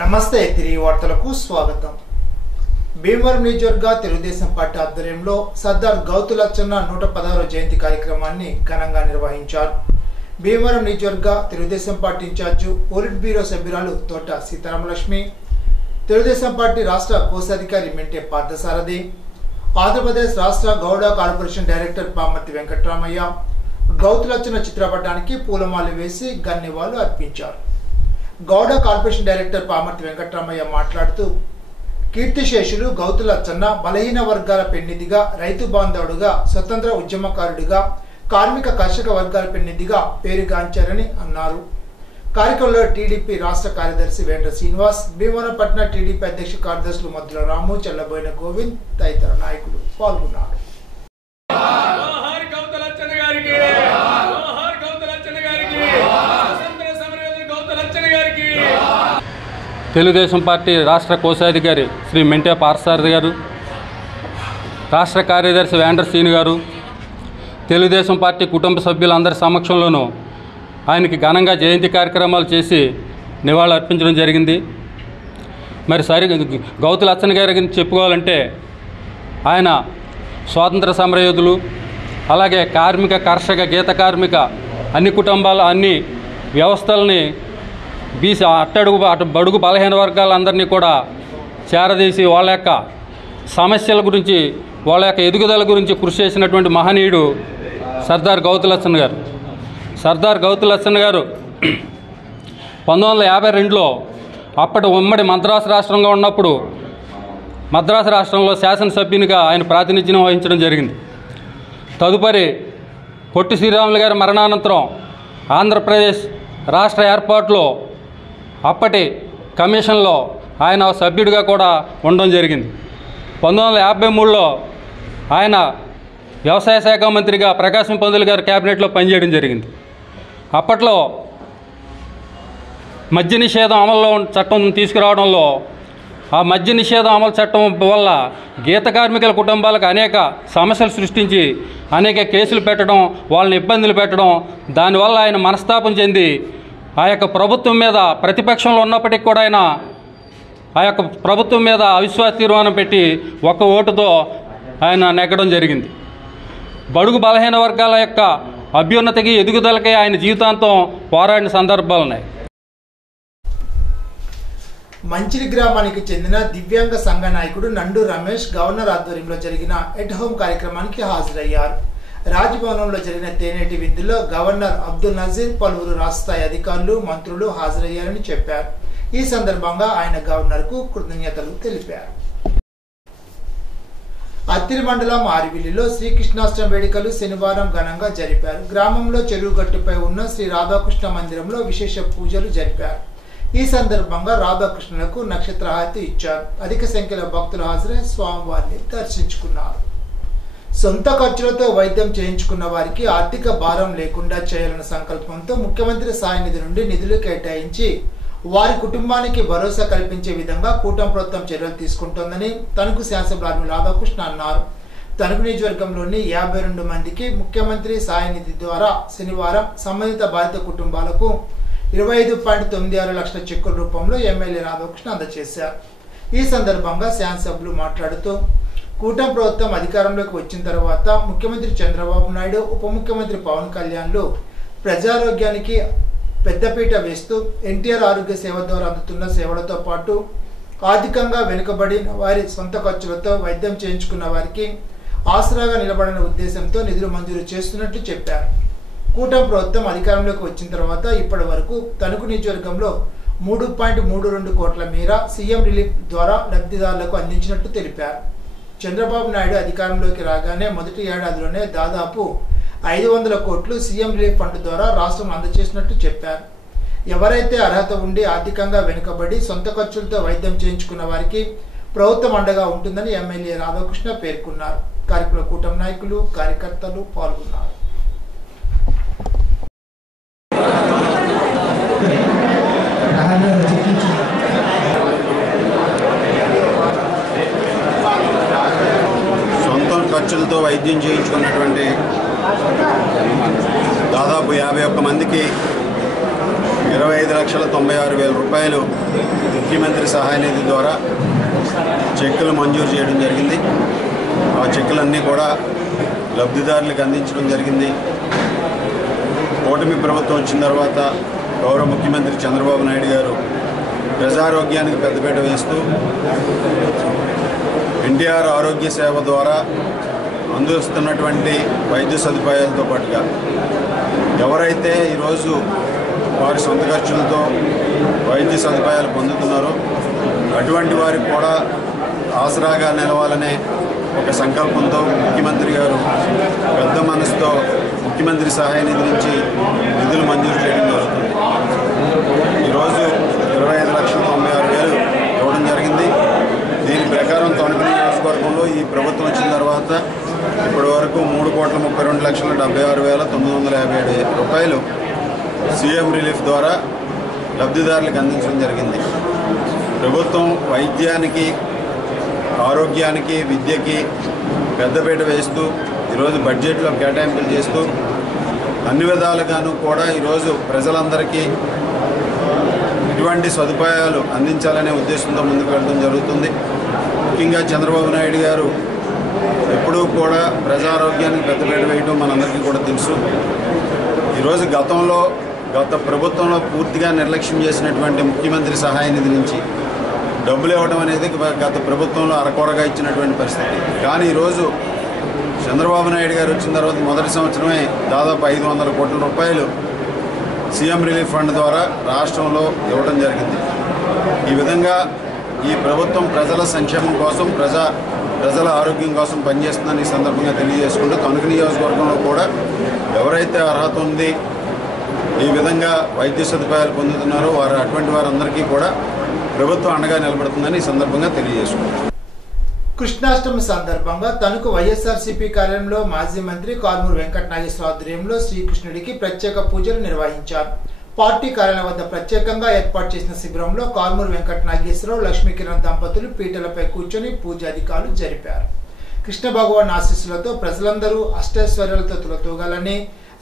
నమస్తే తిరిగి వార్తలకు స్వాగతం. భీమవరం నియోజకవర్గ తెలుగుదేశం పార్టీ ఆధ్వర్యంలో సర్దార్ గౌతు లచ్చన్న 116వ జయంతి కార్యక్రమాన్ని ఘనంగా నిర్వహించారు. భీమవరం నియోజకవర్గ Telugu Desam party incharge politburo సభ్యురాలు తోట సీతారామలక్ష్మి, తెలుగుదేశం పార్టీ రాష్ట్ర కోశాధికారి మెంటే పార్థసారథి, ఆంధ్రప్రదేశ్ రాష్ట్ర గౌడ కార్పొరేషన్ డైరెక్టర్ పామర్తి వెంకటరామయ్య గౌతు లచ్చన్న చిత్రపటానికి పూలమాల వేసి ఘన అర్పించారు. గౌడ కార్పొరేషన్ డైరెక్టర్ పామర్తి వెంకటరామయ్య మాట్లాడుతూ, కీర్తిశేషులు గౌతు లచ్చన్న బలహీన వర్గాల పెన్నిధిగా, రైతు బాంధవుడుగా, స్వతంత్ర ఉద్యమకారుడిగా, కార్మిక కర్షక వర్గాల పెన్నిధిగా పేరుగాంచారని అన్నారు. కార్యక్రమంలో టీడీపీ రాష్ట్ర కార్యదర్శి వేంద్ర శ్రీనివాస్, భీమవరం పట్టణ టీడీపీ అధ్యక్ష కార్యదర్శులు మద్దుల రాము, చల్లబోయిన గోవింద్ తదితర నాయకులు పాల్గొన్నారు. తెలుగుదేశం పార్టీ రాష్ట్ర కోశాధికారి శ్రీ మెంటే పార్థసారథి గారు, రాష్ట్ర కార్యదర్శి వేంద్ర శ్రీని గారు, తెలుగుదేశం పార్టీ కుటుంబ సభ్యులందరి సమక్షంలోనూ ఆయనకి ఘనంగా జయంతి కార్యక్రమాలు చేసి నివాళులు అర్పించడం జరిగింది. మరి గౌతు లచ్చన్న గారి గురించి చెప్పుకోవాలంటే ఆయన స్వాతంత్ర సమరయోధులు, అలాగే కార్మిక కర్షక గీత కార్మిక అన్ని కుటుంబాల అన్ని వ్యవస్థల్ని బీసీ బడుగు బలహీన వర్గాలందరినీ కూడా చేరదీసి వాళ్ళ యొక్క సమస్యల గురించి, వాళ్ళ యొక్క ఎదుగుదల గురించి కృషి చేసినటువంటి మహనీయుడు సర్దార్ గౌతు లచ్చన్న గారు. సర్దార్ గౌతు లచ్చన్న గారు 1952లో అప్పటి ఉమ్మడి మద్రాసు రాష్ట్రంగా ఉన్నప్పుడు మద్రాసు రాష్ట్రంలో శాసనసభ్యునిగా ఆయన ప్రాతినిధ్యం వహించడం జరిగింది. తదుపరి పొట్టి శ్రీరాములు గారి మరణానంతరం ఆంధ్రప్రదేశ్ రాష్ట్ర ఏర్పాటులో అప్పటి కమిషన్లో ఆయన సభ్యుడిగా కూడా ఉండడం జరిగింది. 1953లో ఆయన వ్యవసాయ శాఖ మంత్రిగా ప్రకాశం పంతులు గారి క్యాబినెట్లో పనిచేయడం జరిగింది. అప్పట్లో మద్య నిషేధం అమల్లో చట్టం తీసుకురావడంలో ఆ మద్య నిషేధం అమలు చట్టం వల్ల గీత కార్మికుల కుటుంబాలకు అనేక సమస్యలు సృష్టించి అనేక కేసులు పెట్టడం, వాళ్ళని ఇబ్బందులు పెట్టడం, దానివల్ల ఆయన మనస్తాపం చెంది ఆ యొక్క ప్రభుత్వం మీద ప్రతిపక్షంలో ఉన్నప్పటికీ కూడా ఆయన ఆ యొక్క ప్రభుత్వం మీద అవిశ్వాస తీర్మానం పెట్టి ఒక్క ఓటుతో ఆయన నెగ్గడం జరిగింది. బడుగు బలహీన వర్గాల యొక్క అభ్యున్నతికి ఎదుగుదలకి ఆయన జీవితాంతం పోరాడిన సందర్భాలు ఉన్నాయి. మంచిలి గ్రామానికి చెందిన దివ్యాంగ సంఘ నాయకుడు నండు రమేష్ గవర్నర్ ఆధ్వర్యంలో జరిగిన ఎట్ హోమ్ కార్యక్రమానికి హాజరయ్యారు. రాజ్భవనంలో జరిగిన తేనేటి విందులో గవర్నర్ అబ్దుల్ నజీర్, పలువురు రాష్ట్రస్థాయి అధికారులు, మంత్రులు హాజరయ్యారని చెప్పారు. ఈ సందర్భంగా ఆయన గవర్నర్కు కృతజ్ఞతలు తెలిపారు. అత్తిరి మండలం ఆరివిల్లిలో శ్రీకృష్ణాష్టమి వేడుకలు శనివారం ఘనంగా జరిపారు. గ్రామంలో చెరువు గట్టుపై ఉన్న శ్రీ రాధాకృష్ణ మందిరంలో విశేష పూజలు జరిపారు. ఈ సందర్భంగా రాధాకృష్ణులకు నక్షత్రహారతి ఇచ్చారు. అధిక సంఖ్యలో భక్తులు హాజరై స్వామివారిని దర్శించుకున్నారు. సొంత ఖర్చులతో వైద్యం చేయించుకున్న వారికి ఆర్థిక భారం లేకుండా చేయాలన్న సంకల్పంతో ముఖ్యమంత్రి సాయ నిధి నుండి నిధులు కేటాయించి వారి కుటుంబానికి భరోసా కల్పించే విధంగా కూటమి ప్రభుత్వం చర్యలు తీసుకుంటోందని తణుకు శాసనసభ్యులు రాధాకృష్ణ అన్నారు. తణుకు నియోజకవర్గంలోని 52 మందికి ముఖ్యమంత్రి సాయ నిధి ద్వారా శనివారం సంబంధిత బాధిత కుటుంబాలకు 25.96 లక్షల చెక్కుల రూపంలో ఎమ్మెల్యే రాధాకృష్ణ అందజేశారు. ఈ సందర్భంగా శాసనసభ్యులు మాట్లాడుతూ, కూటమి ప్రభుత్వం అధికారంలోకి వచ్చిన తర్వాత ముఖ్యమంత్రి చంద్రబాబు నాయుడు, ఉప ముఖ్యమంత్రి పవన్ కళ్యాణ్లు ప్రజారోగ్యానికి పెద్దపీట వేస్తూ ఎన్టీఆర్ ఆరోగ్య సేవ ద్వారా అందుతున్న సేవలతో పాటు ఆర్థికంగా వెనుకబడిన వారి సొంత ఖర్చులతో వైద్యం చేయించుకున్న వారికి ఆసరాగా నిలబడిన ఉద్దేశంతో నిధులు మంజూరు చేస్తున్నట్లు చెప్పారు. కూటమి ప్రభుత్వం అధికారంలోకి వచ్చిన తర్వాత ఇప్పటి వరకు తణుకు నియోజకవర్గంలో 3.32 కోట్ల మేర సీఎం రిలీఫ్ ద్వారా లబ్ధిదారులకు అందించినట్టు తెలిపారు. చంద్రబాబు నాయుడు అధికారంలోకి రాగానే మొదటి ఏడాదిలోనే దాదాపు 500 కోట్లు సీఎం రిలీఫ్ ఫండ్ ద్వారా రాష్ట్రం అందజేసినట్టు చెప్పారు. ఎవరైతే అర్హత ఉండి ఆర్థికంగా వెనుకబడి సొంత ఖర్చులతో వైద్యం చేయించుకున్న వారికి ప్రభుత్వం అండగా ఉంటుందని ఎమ్మెల్యే రాధాకృష్ణ పేర్కొన్నారు. కార్యక్రమంలో కూటమి నాయకులు, కార్యకర్తలు పాల్గొన్నారు. సొంత ఖర్చులతో వైద్యం చేయించుకున్నటువంటి దాదాపు 51 మందికి 25,96,000 రూపాయలు ముఖ్యమంత్రి సహాయ నిధి ద్వారా చెక్కులు మంజూరు చేయడం జరిగింది. ఆ చెక్కులన్నీ కూడా లబ్ధిదారులకు అందించడం జరిగింది. కూటమి ప్రభుత్వం వచ్చిన తర్వాత గౌరవ ముఖ్యమంత్రి చంద్రబాబు నాయుడు గారు ప్రజారోగ్యానికి పెద్దపీట వేస్తూ ఎన్టీఆర్ ఆరోగ్య సేవ ద్వారా అందిస్తున్నటువంటి వైద్య సదుపాయాలతో పాటుగా ఎవరైతే ఈరోజు వారి సొంత ఖర్చులతో వైద్య సదుపాయాలు పొందుతున్నారో అటువంటి వారికి కూడా ఆసరాగా నిలవాలనే ఒక సంకల్పంతో ముఖ్యమంత్రి గారు పెద్ద మనసుతో ముఖ్యమంత్రి సహాయ నిధి నుంచి నిధులు మంజూరు చేయడం జరుగుతుంది. ఈరోజు 25,96,000 ఇవ్వడం జరిగింది. దీని ప్రకారం తణుకు నియోజకవర్గంలో ఈ ప్రభుత్వం వచ్చిన తర్వాత ఇప్పటి వరకు 3,32,76,957 రూపాయలు సీఎం రిలీఫ్ ద్వారా లబ్ధిదారులకు అందించడం జరిగింది. ప్రభుత్వం వైద్యానికి, ఆరోగ్యానికి, విద్యకి పెద్దపీట వేస్తూ ఈరోజు బడ్జెట్లో కేటాయింపులు చేస్తూ అన్ని విధాలుగాను కూడా ఈరోజు ప్రజలందరికీ ఇటువంటి సదుపాయాలు అందించాలనే ఉద్దేశంతో ముందుకు వెళ్ళడం జరుగుతుంది. ముఖ్యంగా చంద్రబాబు నాయుడు గారు ఎప్పుడూ కూడా ప్రజారోగ్యానికి పెద్దపీట వేయడం మనందరికీ కూడా తెలుసు. ఈరోజు గత ప్రభుత్వంలో పూర్తిగా నిర్లక్ష్యం చేసినటువంటి ముఖ్యమంత్రి సహాయ నిధి నుంచి డబ్బులు ఇవ్వడం అనేది గత ప్రభుత్వంలో అరకొరగా ఇచ్చినటువంటి పరిస్థితి. కానీ ఈరోజు చంద్రబాబు నాయుడు గారు వచ్చిన తర్వాత మొదటి సంవత్సరమే దాదాపు 500 కోట్ల రూపాయలు సీఎం రిలీఫ్ ఫండ్ ద్వారా రాష్ట్రంలో ఇవ్వడం జరిగింది. ఈ విధంగా ఈ ప్రభుత్వం ప్రజల సంక్షేమం కోసం, ప్రజల ఆరోగ్యం కోసం పనిచేస్తుందని ఈ సందర్భంగా తెలియజేసుకుంటూ తణుకు నియోజకవర్గంలో కూడా ఎవరైతే అర్హత ఉంది, ఈ విధంగా వైద్య సదుపాయాలు పొందుతున్నారో అటువంటి వారందరికీ కూడా ప్రభుత్వం అండగా నిలబడుతుందని ఈ సందర్భంగా తెలియజేసుకుంటారు. కృష్ణాష్టమి సందర్భంగా తణుకు వైఎస్ఆర్సీపీ కార్యాలయంలో మాజీ మంత్రి కారుమూరి వెంకట నాగేశ్వరరావు ఆధ్వర్యంలో శ్రీకృష్ణుడికి ప్రత్యేక పూజలు నిర్వహించారు. పార్టీ కార్యాలయం వద్ద ప్రత్యేకంగా ఏర్పాటు చేసిన శిబిరంలో కారుమూరి వెంకట నాగేశ్వరరావు, లక్ష్మీకిరణ్ దంపతులు పీటలపై కూర్చొని పూజాధికారులు జరిపారు. కృష్ణ భగవాన్ ఆశీస్సులతో ప్రజలందరూ అష్టైశ్వర్యాలతో తులతూగాలని,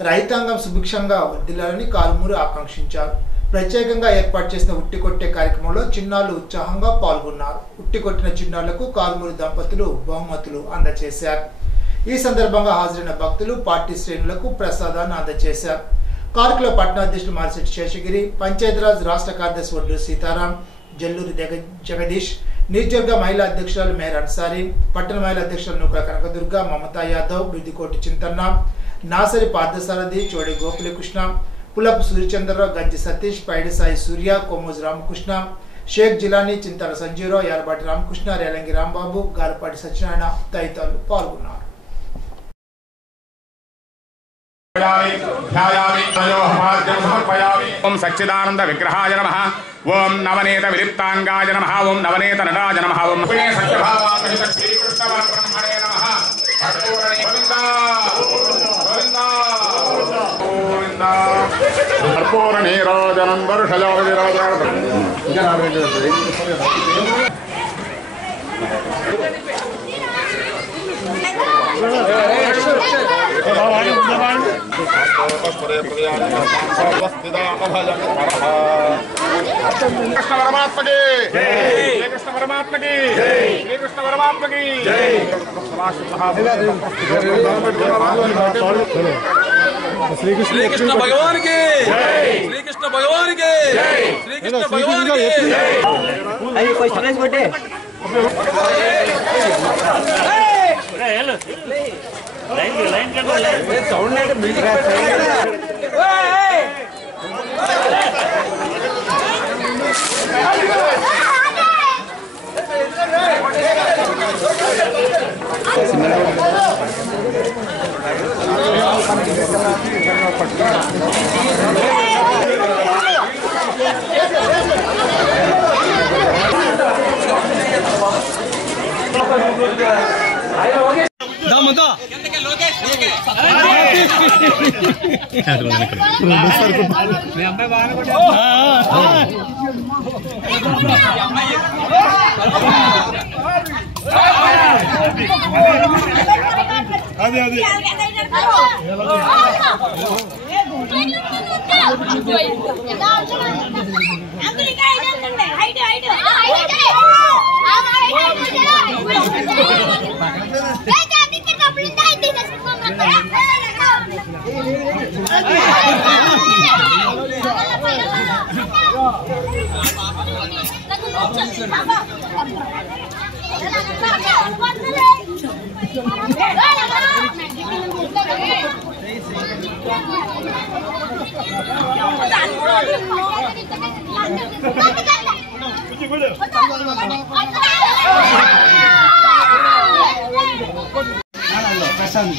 రైతాంగం సుభిక్షంగా వర్ధిల్లాలని కారుమూరి ఆకాంక్షించారు. ప్రత్యేకంగా ఏర్పాటు చేసిన ఉట్టి కొట్టే కార్యక్రమంలో చిన్నారులు ఉత్సాహంగా పాల్గొన్నారు. ఉట్టి కొట్టిన చిన్నారులకు కారుమూరి దంపతులు బహుమతులు అందజేశారు. ఈ సందర్భంగా హాజరైన భక్తులు పార్టీ శ్రేణులకు ప్రసాదాన్ని అందజేశారు. కార్యక్రమంలో పట్టణాధ్యక్షులు మారిశెట్టి శేషగిరి, పంచాయతీరాజ్ రాష్ట్ర కార్యదర్శి వడ్డూరు సీతారాం, జల్లూరి జగదీష్, నియోజకవర్గ మహిళా అధ్యక్షురాలు మేర అన్సారీ, పట్టణ మహిళా అధ్యక్షులు నూకల కనకదుర్గ, మమతా యాదవ్, బిద్దికోటి చింతన్న, నాసరి పార్థసారథి, చోడి గోకులకృష్ణ, పులపు సూర్యచంద్రరావు, గంజి సతీష్, పైడి సాయి సూర్య, కొమ్మోజు రామకృష్ణ, షేక్ జిలానీ, చింతల సంజీవరావు, యాలపాటి రామకృష్ణ, రేలంగి రాంబాబు, గారపాటి సత్యనారాయణ తదితరులు పాల్గొన్నారు. ఓం సచ్చిదానంద విగ్రహాయ నమః. ఓం నవనేత విలిప్తాంగాయ నమః. ఓం నవనేత నటాయ నమః. ఓం సత్యభావామహిత శ్రీకృష్ణ పరబ్రహ్మణే నమః. కర్పూర నీరాజనం వర్షజాల విరాజనం. కృష్ణ పరమాత్మకి శ్రీకృష్ణ పరమాత్మకి శ్రీకృష్ణ పరమాత్మకి శ్రీకృష్ణ భగవానికి శ్రీకృష్ణ భగవానికి శ్రీకృష్ణ భగవానికి అదే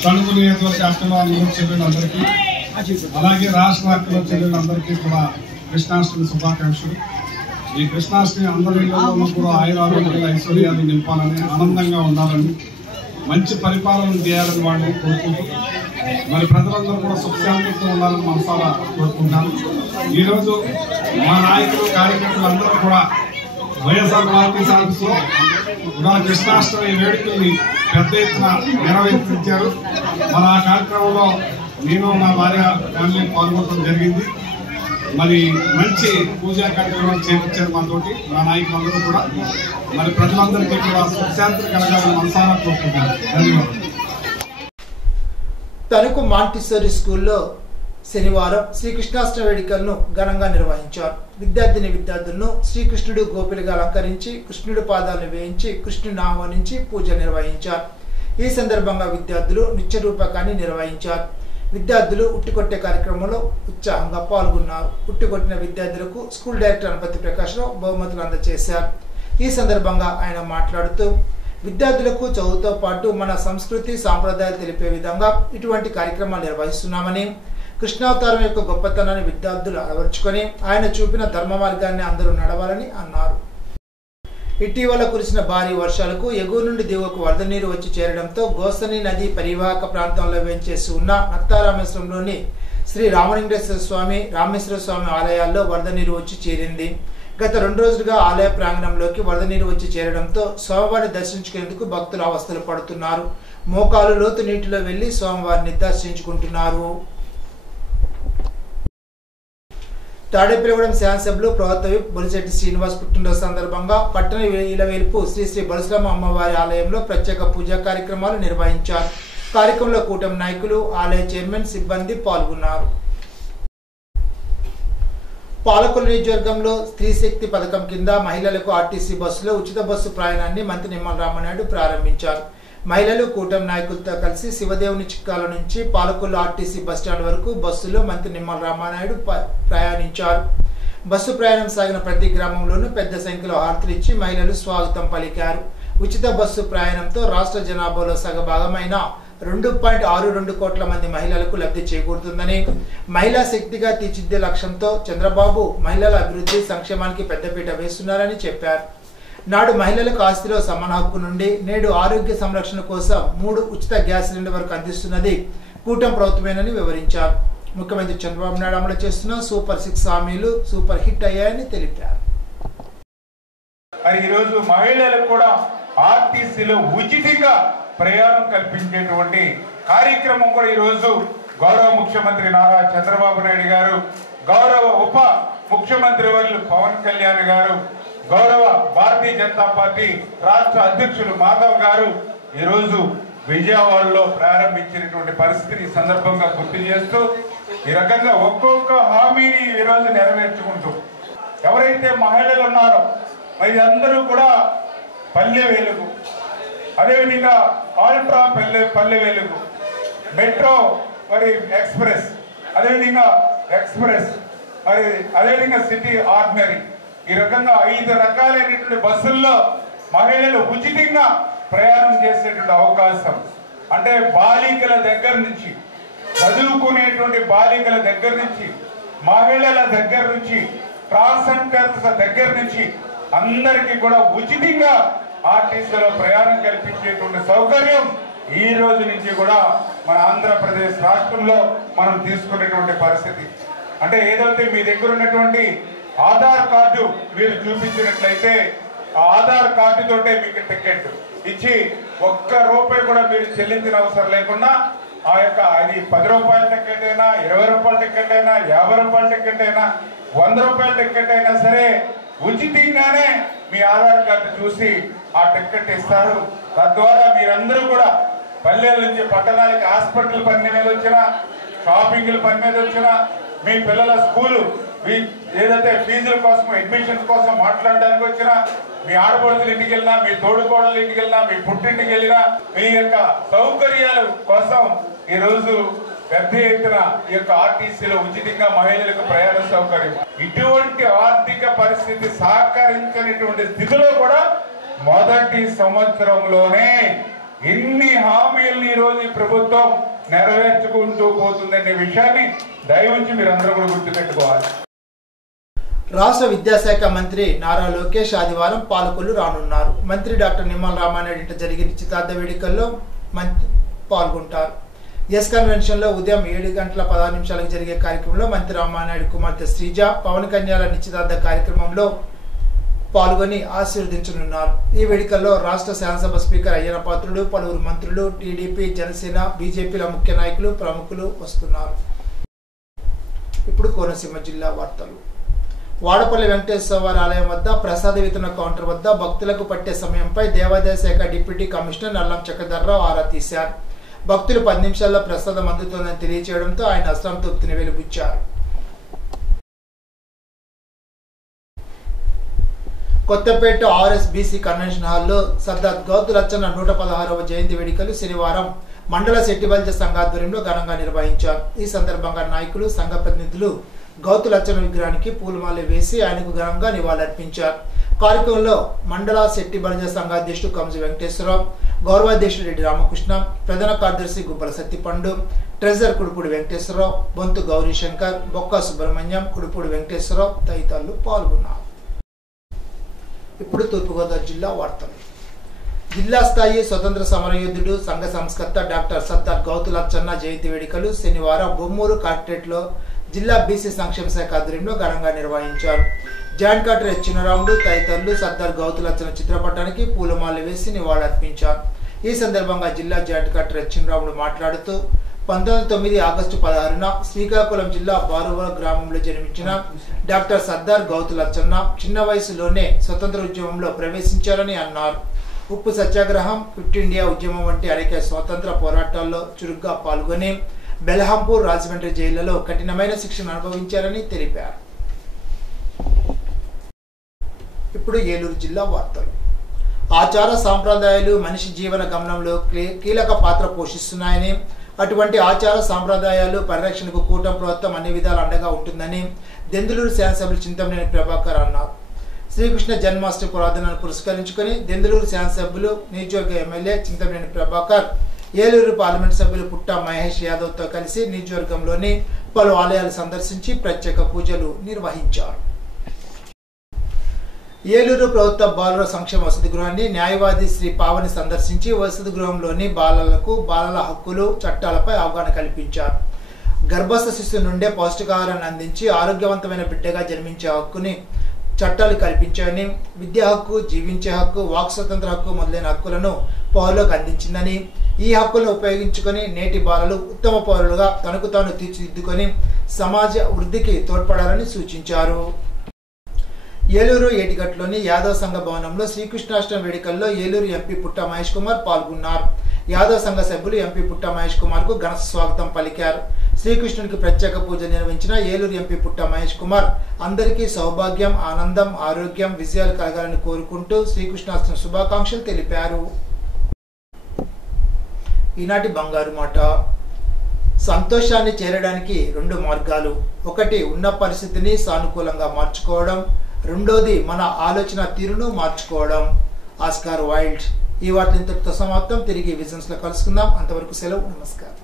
తణుకు నియోజకవర్గ అష్టవాళ్ళు చెల్లెలందరికీ అలాగే రాష్ట్ర వ్యాప్తంగా చెల్లెలందరికీ కూడా కృష్ణాష్టమి శుభాకాంక్షలు. ఈ కృష్ణాష్టమి అందరి కూడా ఆయురారోగ్యాలు ఐశ్వర్యాలు నింపాలని, ఆనందంగా ఉండాలని, మంచి పరిపాలన చేయాలని వాళ్ళని కోరుకుంటూ మరి ప్రజలందరూ కూడా సుఖశాంతితో ఉండాలని మనసారా కోరుకుంటాను. ఈరోజు మా నాయకులు కార్యకర్తలు అందరూ కూడా వైఎస్ఆర్ పార్టీ ఆఫీసులో కూడా కృష్ణాష్టమి వేడుకల్ని పెద్ద ఎత్తున నిర్వహించారు. మరి ఆ కార్యక్రమంలో నేను నా భార్య ఫ్యామిలీ పాల్గొనడం జరిగింది. మరి మంచి పూజా కార్యక్రమాలు చేయించారు మాతోటి మా నాయకులందరూ కూడా. మరి ప్రజలందరికీ కూడా సుఖశాంతి కలగాలని మనసారా కోరుకుంటారు. ధన్యవాదాలు. తణుకు మాంటిసోరీ స్కూల్లో శనివారం శ్రీకృష్ణాష్టమి వేడుకలను ఘనంగా నిర్వహించారు. విద్యార్థులను శ్రీకృష్ణుడు గోపిలుగా అలంకరించి కృష్ణుడి పాదాలను వేయించి కృష్ణుడిని ఆహ్వానించి పూజలు నిర్వహించారు. ఈ సందర్భంగా విద్యార్థులు నృత్య రూపకాన్ని నిర్వహించారు. విద్యార్థులు ఉట్టికొట్టే కార్యక్రమంలో ఉత్సాహంగా పాల్గొన్నారు. ఉట్టికొట్టిన విద్యార్థులకు స్కూల్ డైరెక్టర్ అనపతి ప్రకాశ్రావు బహుమతులు అందజేశారు. ఈ సందర్భంగా ఆయన మాట్లాడుతూ విద్యార్థులకు చదువుతో పాటు మన సంస్కృతి సాంప్రదాయాలు తెలిపే విధంగా ఇటువంటి కార్యక్రమాలు నిర్వహిస్తున్నామని, కృష్ణావతారం యొక్క గొప్పతనాన్ని విద్యార్థులు అలవర్చుకొని ఆయన చూపిన ధర్మ మార్గాన్ని అందరూ నడవాలని అన్నారు. ఇటీవల కురిసిన భారీ వర్షాలకు ఎగువ నుండి దిగువకు వరద నీరు వచ్చి చేరడంతో గోసని నది పరివాహక ప్రాంతంలో వేంచేసి ఉన్న నత్తారామేశ్వరంలోని శ్రీ రామలింగేశ్వర స్వామి, రామేశ్వర స్వామి ఆలయాల్లో వరద నీరు వచ్చి చేరింది. గత 2 రోజులుగా ఆలయ ప్రాంగణంలోకి వరద నీరు వచ్చి చేరడంతో స్వామివారిని దర్శించుకునేందుకు భక్తులు అవస్థలు పడుతున్నారు. మోకాలు లోతు నీటిలో వెళ్లి స్వామివారిని దర్శించుకుంటున్నారు. తాడేపల్లిగూడెం శాసనసభ్యులు ప్రభుత్వ విప్ బొలిశెట్టి శ్రీనివాస్ పుట్టినరోజు సందర్భంగా పట్టణ ఇలవేల్పు శ్రీ శ్రీ బలశ్రమ అమ్మవారి ఆలయంలో ప్రత్యేక పూజా కార్యక్రమాలు నిర్వహించారు. కార్యక్రమంలో కూటమి నాయకులు, ఆలయ చైర్మన్, సిబ్బంది పాల్గొన్నారు. పాలకొల్లు నియోజకవర్గంలో స్త్రీ శక్తి పథకం కింద మహిళలకు ఆర్టీసీ బస్సులో ఉచిత బస్సు ప్రయాణాన్ని మంత్రి నిమ్మల రామనాయుడు ప్రారంభించారు. మహిళలు కూటమి నాయకులతో కలిసి శివదేవుని చిక్కాల నుంచి పాలకొల్లు ఆర్టీసీ బస్టాండ్ వరకు బస్సులో మంత్రి నిమ్మల రామనాయుడు ప్రయాణించారు. బస్సు ప్రయాణం సాగిన ప్రతి గ్రామంలోనూ పెద్ద సంఖ్యలో హారతులు ఇచ్చి మహిళలు స్వాగతం పలికారు. ఉచిత బస్సు ప్రయాణంతో రాష్ట్ర జనాభాలో సగభాగమైన 2.62 కోట్ల మంది మహిళలకు లబ్ధి చేకూరుతుందని, మహిళా శక్తిగా తీర్చిదిద్దే లక్ష్యంతో చంద్రబాబు మహిళల అభివృద్ధి సంక్షేమానికి పెద్దపీట వేస్తున్నారని చెప్పారు. నాడు మహిళలకు ఆస్తిలో సమాన హక్కు నుండి నేడు ఆరోగ్య సంరక్షణ కోసం 3 ఉచిత గ్యాస్ సిలిండర్ వరకు అందిస్తున్నది కూటమి ప్రభుత్వమేనని వివరించారు. ముఖ్యమంత్రి చంద్రబాబు నాయుడు అమలు చేస్తున్న సూపర్ 6 హామీలు సూపర్ హిట్ అయ్యాయని తెలిపారు. ఈరోజు మహిళలకు కూడా ఆర్టీసీలో ఉచితంగా ప్రయాణం కల్పించేటువంటి కార్యక్రమం కూడా ఈరోజు గౌరవ ముఖ్యమంత్రి నారా చంద్రబాబు నాయుడు గారు, గౌరవ ఉప ముఖ్యమంత్రి వర్యులు పవన్ కళ్యాణ్ గారు, గౌరవ భారతీయ జనతా పార్టీ రాష్ట్ర అధ్యక్షులు మాధవ్ గారు ఈరోజు విజయవాడలో ప్రారంభించినటువంటి పరిస్థితిని సందర్భంగా గుర్తు చేస్తూ ఈ రకంగా ఒక్కొక్క హామీని ఈరోజు నెరవేర్చుకుంటూ ఎవరైతే మహిళలు ఉన్నారో మరి అందరూ కూడా పల్లె వెలుగు, అదేవిధంగా ఆల్ట్రా పల్లె వెలుగు, మెట్రో మరి ఎక్స్ప్రెస్, అదేవిధంగా ఎక్స్ప్రెస్, మరి అదేవిధంగా సిటీ ఆర్డినరీ, ఈ రకంగా 5 రకాలైనటువంటి బస్సుల్లో మహిళలు ఉచితంగా ప్రయాణం చేసేటువంటి అవకాశం. అంటే బాలికల దగ్గర నుంచి, చదువుకునేటువంటి బాలికల దగ్గర నుంచి, మహిళల దగ్గర నుంచి, ట్రాన్స్జెండర్స్ దగ్గర నుంచి అందరికీ కూడా ఉచితంగా ఆర్టీసీలో ప్రయాణం కల్పించేటువంటి సౌకర్యం ఈ రోజు నుంచి కూడా మన ఆంధ్రప్రదేశ్ రాష్ట్రంలో మనం తీసుకునేటువంటి పరిస్థితి. అంటే ఏదైతే మీ దగ్గర ఉన్నటువంటి ఆధార్ కార్డు మీరు చూపించినట్లయితే ఆ ఆధార్ కార్డుతోటే మీకు టికెట్ ఇచ్చి 1 రూపాయి కూడా మీరు చెల్లించిన అవసరం లేకుండా ఆ యొక్క అది 10 రూపాయల టికెట్ అయినా, 20 రూపాయల టికెట్ అయినా, 50 రూపాయల టికెట్ అయినా, 100 రూపాయల టికెట్ అయినా సరే ఉచితంగానే మీ ఆధార్ కార్డు చూసి ఆ టికెట్ ఇస్తారు. తద్వారా మీరందరూ కూడా పల్లెల నుంచి పట్టణాలకి హాస్పిటల్ పని మీద వచ్చినా, షాపింగ్ల పని మీద వచ్చినా, మీ పిల్లల స్కూలు ఏదైతే ఫీజుల కోసం, అడ్మిషన్స్ కోసం మాట్లాడడానికి వచ్చినా, మీ ఆడపడుతుల ఇంటికి వెళ్ళినా, మీ తోడుకోడల ఇంటికి వెళ్ళినా, మీ పుట్టింటికి వెళ్ళినా, మీ యొక్క సౌకర్యాల కోసం ఈరోజు పెద్ద ఎత్తున ఈ యొక్క ఆర్టీసీలో ఉచితంగా మహిళలకు ప్రయాణ సౌకర్యం. ఇటువంటి ఆర్థిక పరిస్థితి సహకరించినటువంటి స్థితిలో కూడా మొదటి సంవత్సరంలోనే ఇన్ని హామీలను ఈరోజు ఈ ప్రభుత్వం నెరవేర్చుకుంటూ పోతుందనే విషయాన్ని దయవుంచి మీరందరూ కూడా గుర్తుపెట్టుకోవాలి. రాష్ట్ర విద్యాశాఖ మంత్రి నారా లోకేష్ ఆదివారం పాలకొల్లు రానున్నారు. మంత్రి డాక్టర్ నిమ్మల రామానాయుడు ఇంట జరిగే నిశ్చితార్థ వేడుకల్లో మంత్రి పాల్గొంటారు. ఎస్ కన్వెన్షన్ లో ఉదయం 7:16 జరిగే కార్యక్రమంలో మంత్రి రామానాయుడు కుమార్తె శ్రీజ, పవన్ కళ్యాణ్ నిశ్చితార్థ కార్యక్రమంలో పాల్గొని ఆశీర్వదించనున్నారు. ఈ వేడుకల్లో రాష్ట్ర శాసనసభ స్పీకర్ అయ్యన్న పాత్రుడు, పలువురు మంత్రులు, టీడీపీ, జనసేన, బీజేపీల ముఖ్య నాయకులు, ప్రముఖులు వస్తున్నారు. ఇప్పుడు కోనసీమ జిల్లా వార్తలు. వాడపల్లి వెంకటేశ్వర ఆలయం వద్ద ప్రసాద వితరణ కౌంటర్ వద్ద భక్తులకు పట్టే సమయంపై దేవాదాయ శాఖ డిప్యూటీ కమిషనర్ నల్లం చక్రధర్రావు ఆరా తీశారు. భక్తులు 10 నిమిషాల్లో ప్రసాదం అందుతోందని తెలియజేయడంతో ఆయన అసంతృప్తిని వెలిబుచ్చారు. కొత్తపేట ఆర్ఎస్బీసీ కన్వెన్షన్ హాల్లో సర్దార్ గౌతు లచ్చన్న 116వ జయంతి వేడుకలు శనివారం మండల శెట్టిబల్జ సంఘ ఆధ్వర్యంలో ఘనంగా నిర్వహించారు. ఈ సందర్భంగా నాయకులు, సంఘ ప్రతినిధులు గౌతు లచ్చన్న విగ్రహానికి పూలమాల వేసి ఆయనకు ఘనంగా నివాళులర్పించారు. కార్యక్రమంలో మండల శెట్టిబల్జ సంఘ అధ్యక్షుడు కంజు వెంకటేశ్వరరావు, గౌరవాధ్యక్షుడు రెడ్డి రామకృష్ణ, ప్రధాన కార్యదర్శి గుబ్బల సత్తిపండు, ట్రెజరర్ కుడుపూడి వెంకటేశ్వరరావు, బొంతు గౌరీశంకర్, బొక్క సుబ్రహ్మణ్యం, కుడుపూడి వెంకటేశ్వరరావు తదితరులు పాల్గొన్నారు. ఇప్పుడు తూర్పుగోదావరి జిల్లా వార్తలు. జిల్లా స్థాయి స్వతంత్ర సమరయోధుడు, సంఘ సంస్కర్త డాక్టర్ సర్దార్ గౌతు లచ్చన్న జయంతి వేడుకలు శనివారం బొమ్మూరు కలెక్టరేట్లో జిల్లా బీసీ సంక్షేమ శాఖ ఆధ్వర్యంలో ఘనంగా నిర్వహించారు. జాయింట్ కలెక్టర్ చిన్నరాముడు తదితరులు సర్దార్ గౌతు లచ్చన్న చిత్రపటానికి పూలమాల వేసి నివాళులర్పించారు. ఈ సందర్భంగా జిల్లా జాయింట్ కలెక్టర్ చిన్నరాముడు మాట్లాడుతూ 1909 ఆగస్టు 16న శ్రీకాకుళం జిల్లా బారువల గ్రామంలో జన్మించిన డాక్టర్ సర్దార్ గౌతు లచ్చన్న చిన్న వయసులోనే స్వతంత్ర ఉద్యమంలో ప్రవేశించారని అన్నారు. ఉప్పు సత్యాగ్రహం, క్విట్ ఇండియా ఉద్యమం వంటి అనేక స్వాతంత్ర పోరాటాల్లో చురుగ్గా పాల్గొని బెల్హాంపూర్, రాజమండ్రి జైళ్లలో కఠినమైన శిక్షను అనుభవించారని తెలిపారు. ఇప్పుడు ఏలూరు జిల్లా వార్తలు. ఆచార సాంప్రదాయాలు మనిషి జీవన గమనంలో కీలక పాత్ర పోషిస్తున్నాయని, అటువంటి ఆచార సాంప్రదాయాలు పరిరక్షణకు కూటమి ప్రభుత్వం అన్ని విధాలు అండగా ఉంటుందని దెందులూరు శాసనసభ్యులు చింతమనేని ప్రభాకర్ అన్నారు. శ్రీకృష్ణ జన్మాష్టమి పురాధనను పురస్కరించుకుని దెందులూరు శాసనసభ్యులు నియోజకవర్గ ఎమ్మెల్యే చింతమనేని ప్రభాకర్ ఏలూరు పార్లమెంట్ సభ్యులు పుట్ట మహేష్ యాదవ్తో కలిసి నియోజకవర్గంలోని పలు ఆలయాలు సందర్శించి ప్రత్యేక పూజలు నిర్వహించారు. ఏలూరు ప్రభుత్వ బాలుర సంక్షేమ వసతి గృహాన్ని న్యాయవాది శ్రీ పావని సందర్శించి వసతి గృహంలోని బాలలకు బాలల హక్కులు, చట్టాలపై అవగాహన కల్పించారు. గర్భస్థ శిశువు నుండే పౌష్టికాహారాన్ని అందించి ఆరోగ్యవంతమైన బిడ్డగా జన్మించే హక్కుని చట్టాలు కల్పించాయని, విద్యా హక్కు, జీవించే హక్కు, వాక్ స్వతంత్ర హక్కు మొదలైన హక్కులను పౌరులకు అందించిందని, ఈ హక్కులను ఉపయోగించుకొని నేటి బాలలు ఉత్తమ పౌరులుగా తనకు తాను తీర్చిదిద్దుకొని సమాజ వృద్ధికి తోడ్పడాలని సూచించారు. ఏలూరు ఏటిగట్లోని యాదవ్ సంఘ భవనంలో శ్రీకృష్ణాష్టమి వేడుకల్లో ఏలూరు ఎంపీ పుట్ట మహేష్ కుమార్ పాల్గొన్నారు. యాదవ్ సంఘ సభ్యులు ఎంపీ పుట్ట మహేష్ కుమార్ కు ఘన స్వాగతం పలికారు. శ్రీకృష్ణునికి ప్రత్యేక పూజ నిర్వహించిన ఏలూరు ఎంపీ పుట్ట మహేష్ కుమార్ అందరికీ సౌభాగ్యం, ఆనందం, ఆరోగ్యం, విజయాలు కలగాలని కోరుకుంటూ శ్రీకృష్ణాష్టమి శుభాకాంక్షలు తెలిపారు. ఈనాటి బంగారు మాట. సంతోషాన్ని చేరడానికి 2 మార్గాలు. ఒకటి ఉన్న పరిస్థితిని సానుకూలంగా మార్చుకోవడం, రెండోది మన ఆలోచన తీరును మార్చుకోవడం. Oscar Wilde. ఈ వార్తలు ఇంతటితో సమాప్తం. తిరిగి విజన్స్ లో కలుసుకుందాం. అంతవరకు సెలవు. నమస్కారం.